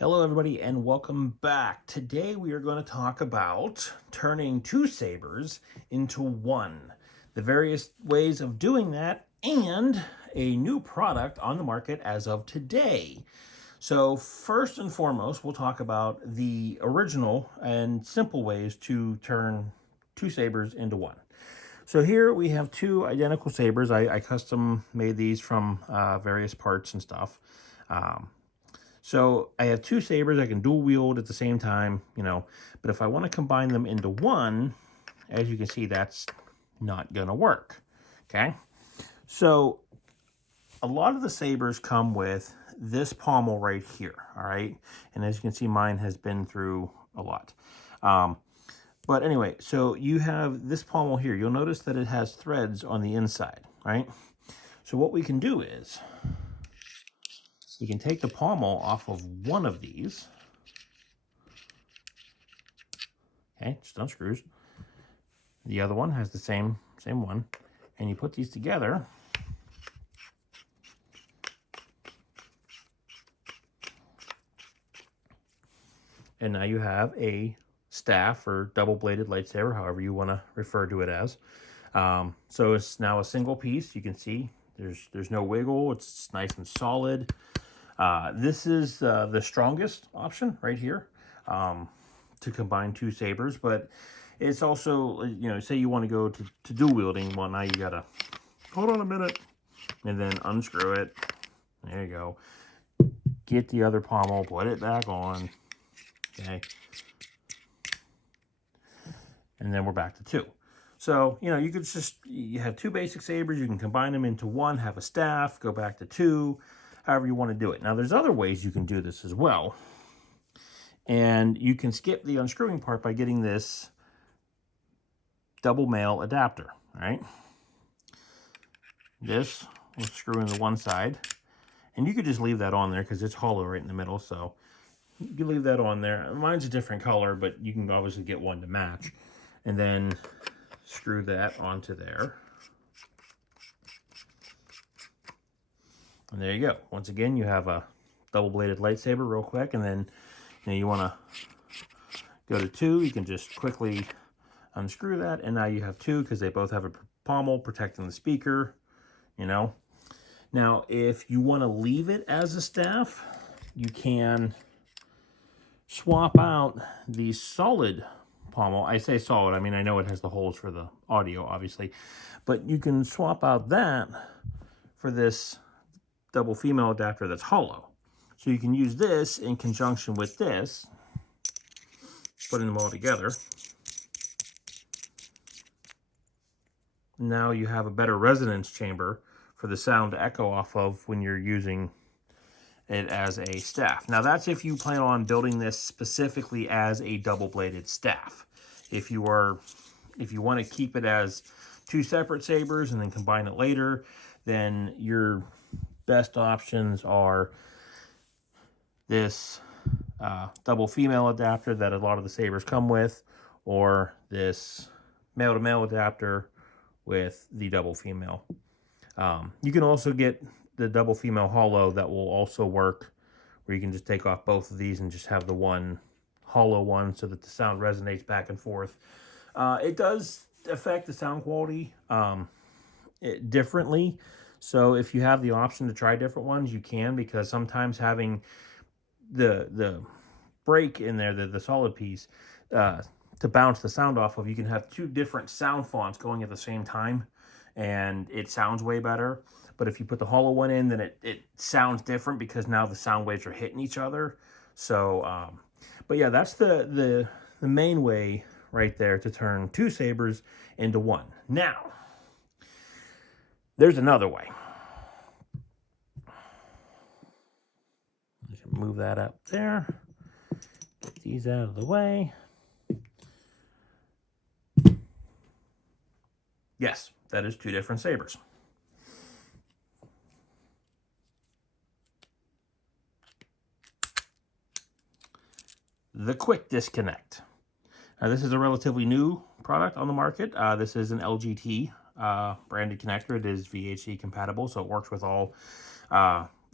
Hello everybody and welcome back. Today we are going to talk about turning two sabers into one, the various ways of doing that, and a new product on the market as of today. So first and foremost, we'll talk about the original and simple ways to turn two sabers into one. So here we have two identical sabers. I custom made these from various parts and stuff. So I have two sabers I can dual wield at the same time, but if I want to combine them into one, as you can see, that's not going to work. Okay. So a lot of the sabers come with this pommel right here. All right. And as you can see, mine has been through a lot. But anyway, so you have this pommel here. You'll notice that it has threads on the inside, right? So what we can do is we can take the pommel off of one of these. Okay, just unscrews. The other one has the same one. And you put these together. And now you have a staff or double-bladed lightsaber, however you want to refer to it as. So it's now a single piece. You can see there's no wiggle. It's nice and solid. This is the strongest option right here to combine two sabers, but it's also, say you want to go to dual wielding. Well, now you gotta hold on a minute and then unscrew it. There you go. Get the other pommel, put it back on. Okay. And then we're back to two. So, you could you have two basic sabers. You can combine them into one, have a staff, go back to two, however you want to do it. Now, there's other ways you can do this as well. And you can skip the unscrewing part by getting this double male adapter, right? This will screw into one side. And you could just leave that on there because it's hollow right in the middle. So you can leave that on there. Mine's a different color, but you can obviously get one to match. And then screw that onto there. And there you go. Once again, you have a double-bladed lightsaber real quick. And then you want to go to two. You can just quickly unscrew that. And now you have two because they both have a pommel protecting the speaker, Now, if you want to leave it as a staff, you can swap out the solid pommel. I say solid, I mean, I know it has the holes for the audio, obviously, but you can swap out that for this double female adapter that's hollow. So you can use this in conjunction with this, putting them all together. Now you have a better resonance chamber for the sound to echo off of when you're using it as a staff. Now that's if you plan on building this specifically as a double-bladed staff. If you want to keep it as two separate sabers and then combine it later, then your best options are this double female adapter that a lot of the sabers come with, or this male-to-male adapter with the double female. You can also get the double female hollow that will also work, where you can just take off both of these and just have the one hollow one so that the sound resonates back and forth. It does affect the sound quality differently. So if you have the option to try different ones, you can, because sometimes having the break in there, the solid piece, to bounce the sound off of, you can have two different sound fonts going at the same time, and it sounds way better. But if you put the hollow one in, then it sounds different because now the sound waves are hitting each other. So, but yeah, that's the main way right there to turn two sabers into one. Now, there's another way. Move that up there. Get these out of the way. Yes, that is two different sabers. The quick disconnect. Now, this is a relatively new product on the market. This is an LGT branded connector. It is VHC compatible, so it works with all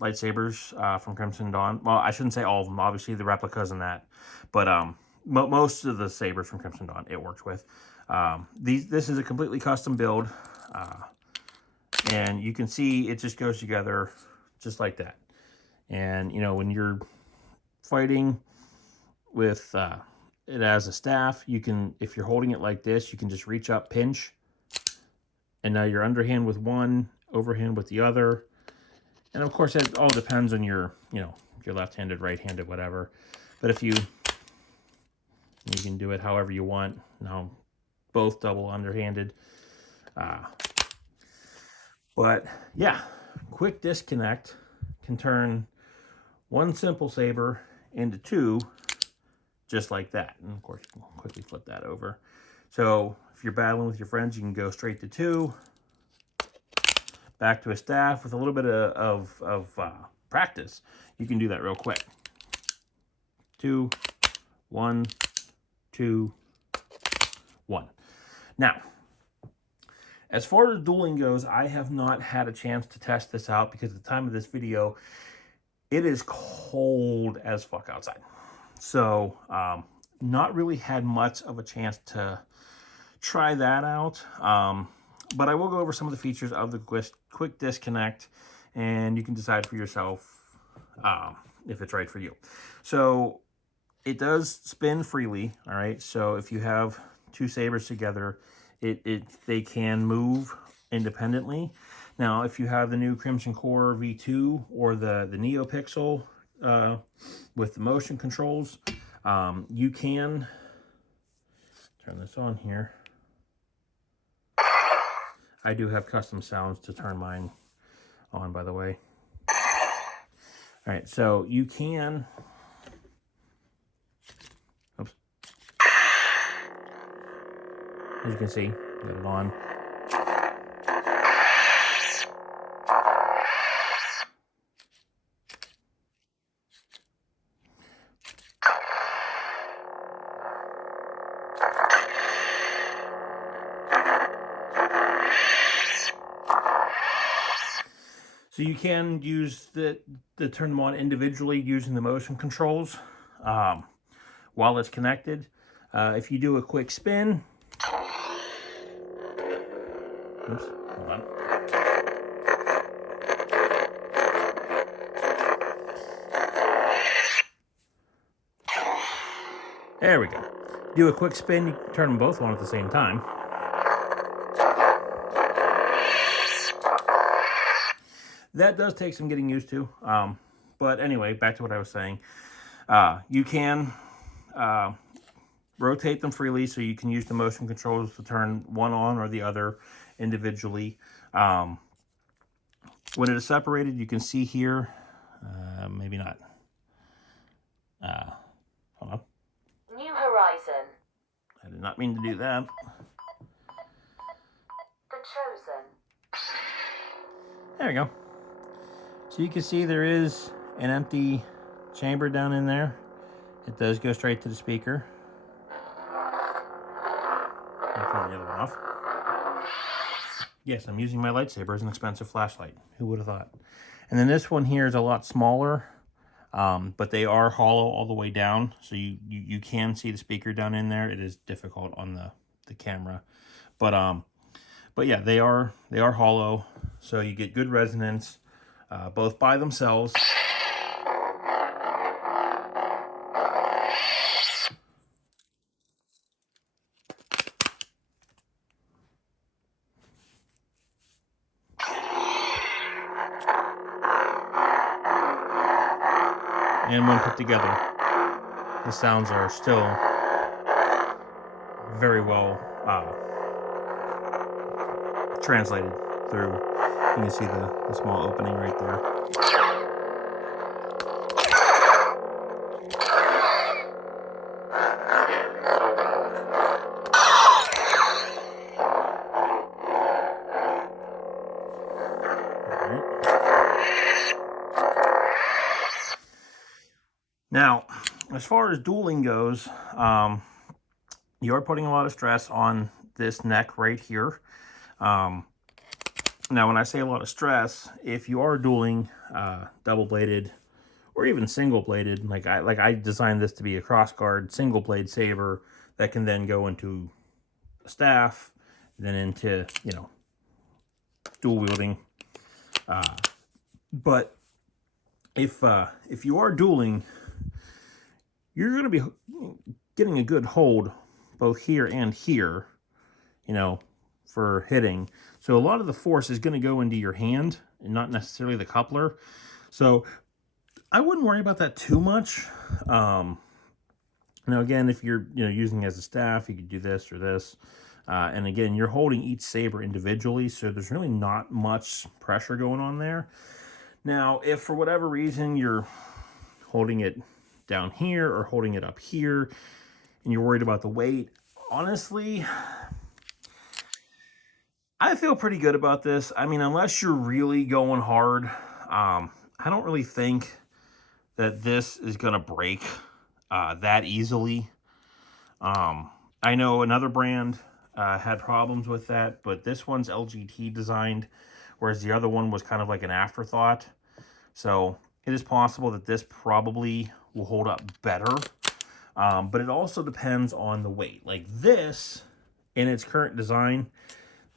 lightsabers from Crimson Dawn. Well, I shouldn't say all of them. Obviously, the replicas and that. But most of the sabers from Crimson Dawn it works with. This is a completely custom build. And you can see it just goes together just like that. And, you know, when you're fighting with it as a staff, you can, if you're holding it like this, you can just reach up, pinch. And now you're underhand with one, overhand with the other. And of course, it all depends on your, you know, if you're left-handed, right-handed, whatever. But if you can do it however you want. Now, both double underhanded. But yeah, quick disconnect can turn one simple saber into two, just like that. And of course, you can quickly flip that over. So if you're battling with your friends, you can go straight to two, back to a staff with a little bit of practice. You can do that real quick. 2, 1, 2, 1. Now, as far as dueling goes, I have not had a chance to test this out because at the time of this video, it is cold as fuck outside. So, not really had much of a chance to try that out. But I will go over some of the features of the quick disconnect, and you can decide for yourself if it's right for you. So, it does spin freely, all right? So, if you have two sabers together, they can move independently. Now, if you have the new Crimson Core V2 or the NeoPixel with the motion controls, you can turn this on here. I do have custom sounds to turn mine on, by the way. All right, so you can... Oops. As you can see, got it on. So you can use the turn them on individually using the motion controls while it's connected. If you do a quick spin, oops, hold on. There we go. Do a quick spin, you can turn them both on at the same time. That does take some getting used to. But anyway, back to what I was saying. You can rotate them freely, so you can use the motion controls to turn one on or the other individually. When it is separated, you can see here, maybe not. Hold on. New Horizon. I did not mean to do that. The Chosen. There we go. So you can see there is an empty chamber down in there. It does go straight to the speaker. I'll turn the other one off. Yes, I'm using my lightsaber as an expensive flashlight. Who would have thought? And then this one here is a lot smaller, but they are hollow all the way down. So you can see the speaker down in there. It is difficult on the camera. But yeah, they are hollow. So you get good resonance. Both by themselves. And when put together, the sounds are still very well translated through. You can see the small opening right there. Now, as far as dueling goes, you are putting a lot of stress on this neck right here. Now, when I say a lot of stress, if you are dueling double bladed or even single bladed, like I designed this to be a cross guard single blade saber that can then go into a staff, then into dual wielding. But if you are dueling, you're going to be getting a good hold both here and here, for hitting. So a lot of the force is going to go into your hand and not necessarily the coupler. So I wouldn't worry about that too much. Now, again, if you're using it as a staff, you could do this or this. And again, you're holding each saber individually, so there's really not much pressure going on there. Now, if for whatever reason you're holding it down here or holding it up here and you're worried about the weight, honestly, I feel pretty good about this. I mean, unless you're really going hard, I don't really think that this is going to break that easily. I know another brand had problems with that, but this one's LGT designed, whereas the other one was kind of like an afterthought. So it is possible that this probably will hold up better, but it also depends on the weight. Like this, in its current design,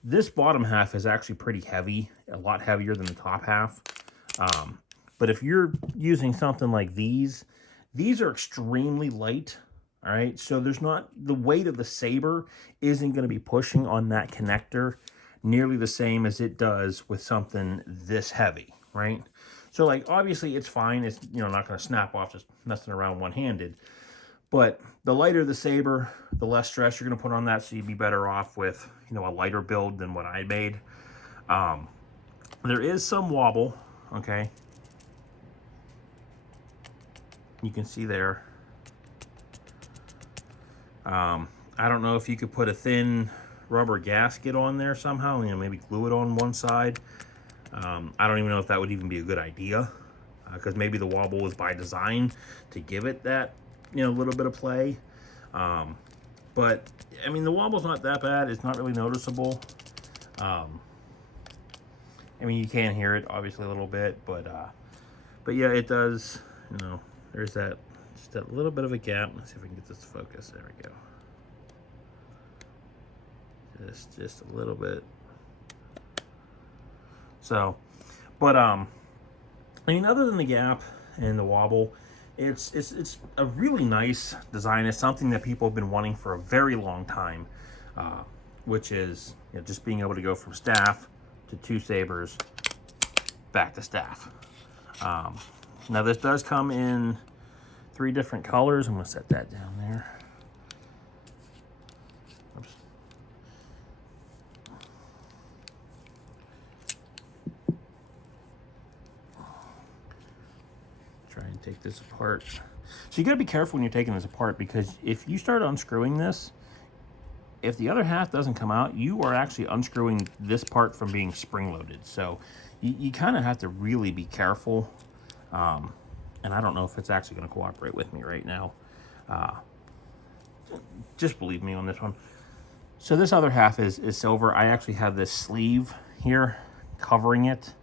this bottom half is actually pretty heavy, a lot heavier than the top half. But if you're using something like these are extremely light. All right, so there's not, the weight of the saber isn't going to be pushing on that connector nearly the same as it does with something this heavy, right? So like, obviously it's fine. It's, not going to snap off just messing around one-handed. But the lighter the saber, the less stress you're going to put on that, so you'd be better off with, a lighter build than what I made. There is some wobble, okay? You can see there. I don't know if you could put a thin rubber gasket on there somehow, maybe glue it on one side. I don't even know if that would even be a good idea, because maybe the wobble was by design to give it that, little bit of play. But, I mean, the wobble's not that bad. It's not really noticeable. I mean, you can hear it, obviously, a little bit, but yeah, it does, there's that, just that little bit of a gap. Let's see if we can get this to focus. There we go. Just a little bit. So, but I mean, other than the gap and the wobble, it's a really nice design. It's something that people have been wanting for a very long time, which is just being able to go from staff to two sabers back to staff. Now this does come in 3 different colors. I'm going to set that down there. Oops. Try and take this apart. So you got to be careful when you're taking this apart, because if you start unscrewing this, if the other half doesn't come out, you are actually unscrewing this part from being spring-loaded. So you kind of have to really be careful. And I don't know if it's actually going to cooperate with me right now. Just believe me on this one. So this other half is silver. I actually have this sleeve here covering it.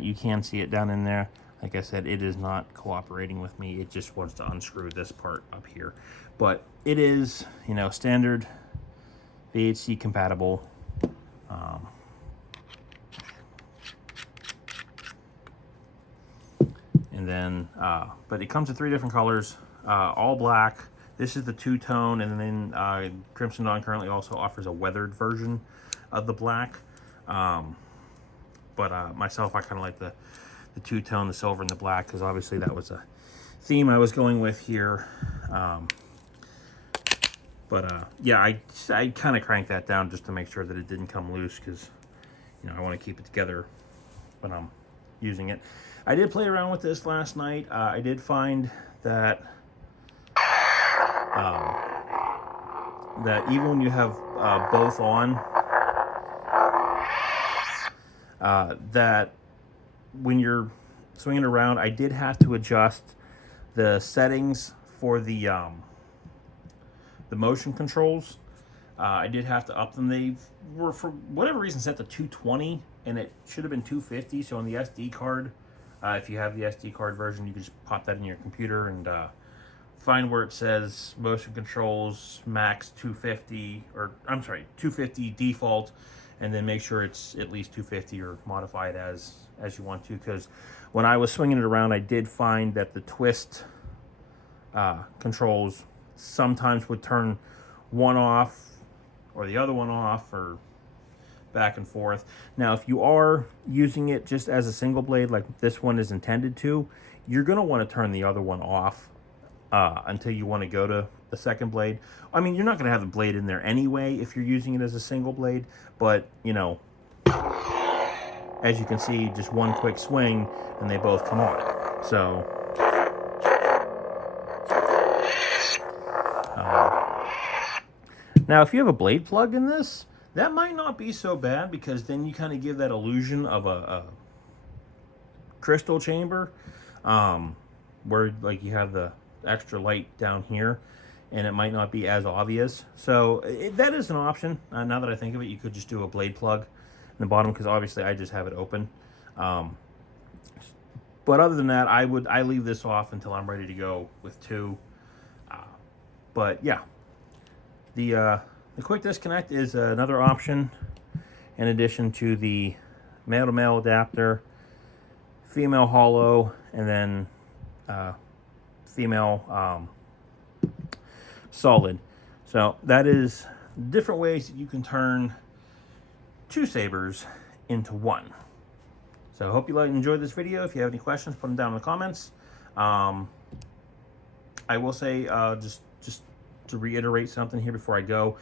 You can see it down in there. Like I said, it is not cooperating with me. It just wants to unscrew this part up here. But it is, standard VHC compatible. And then, but it comes in 3 different colors, all black. This is the 2-tone, and then Crimson Dawn currently also offers a weathered version of the black. But myself, I kind of like the 2-tone, the silver and the black, because obviously that was a theme I was going with here. Yeah, I kind of cranked that down just to make sure that it didn't come loose, because I want to keep it together when I'm using it. I did play around with this last night. I did find that that even when you have both on, that when you're swinging around, I did have to adjust the settings for the motion controls, I did have to up them. They were, for whatever reason, set to 220, and it should have been 250. So on the SD card, if you have the SD card version, you can just pop that in your computer and find where it says motion controls max 250, or I'm sorry, 250 default, and then make sure it's at least 250 or modify it as you want to. Because when I was swinging it around, I did find that the twist controls sometimes would turn one off or the other one off, or back and forth. Now, if you are using it just as a single blade, like this one is intended to, you're going to want to turn the other one off until you want to go to the second blade. I mean, you're not going to have the blade in there anyway if you're using it as a single blade, but, you know, as you can see, just one quick swing and they both come on. So, now if you have a blade plug in this, that might not be so bad, because then you kind of give that illusion of a crystal chamber, where like you have the extra light down here, and it might not be as obvious. So that is an option. Now that I think of it, you could just do a blade plug in the bottom, because obviously I just have it open. But other than that, I leave this off until I'm ready to go with two. But yeah, the quick disconnect is another option in addition to the male-to-male adapter, female hollow, and then female solid. So that is different ways that you can turn two sabers into one. So I hope you enjoyed this video. If you have any questions, put them down in the comments. I will say, just to reiterate something here before I go,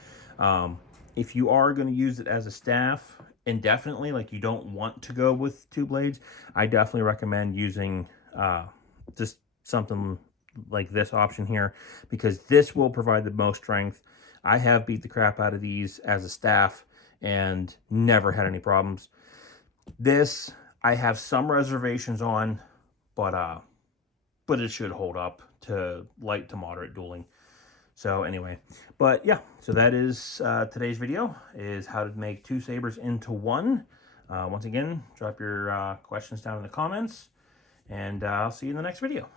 if you are going to use it as a staff indefinitely, like you don't want to go with two blades, I definitely recommend using just something like this option here, because this will provide the most strength. I have beat the crap out of these as a staff and never had any problems. This I have some reservations on, but it should hold up to light to moderate dueling. So anyway, but yeah, so that is today's video, is how to make two sabers into one. Once again, drop your questions down in the comments, and I'll see you in the next video.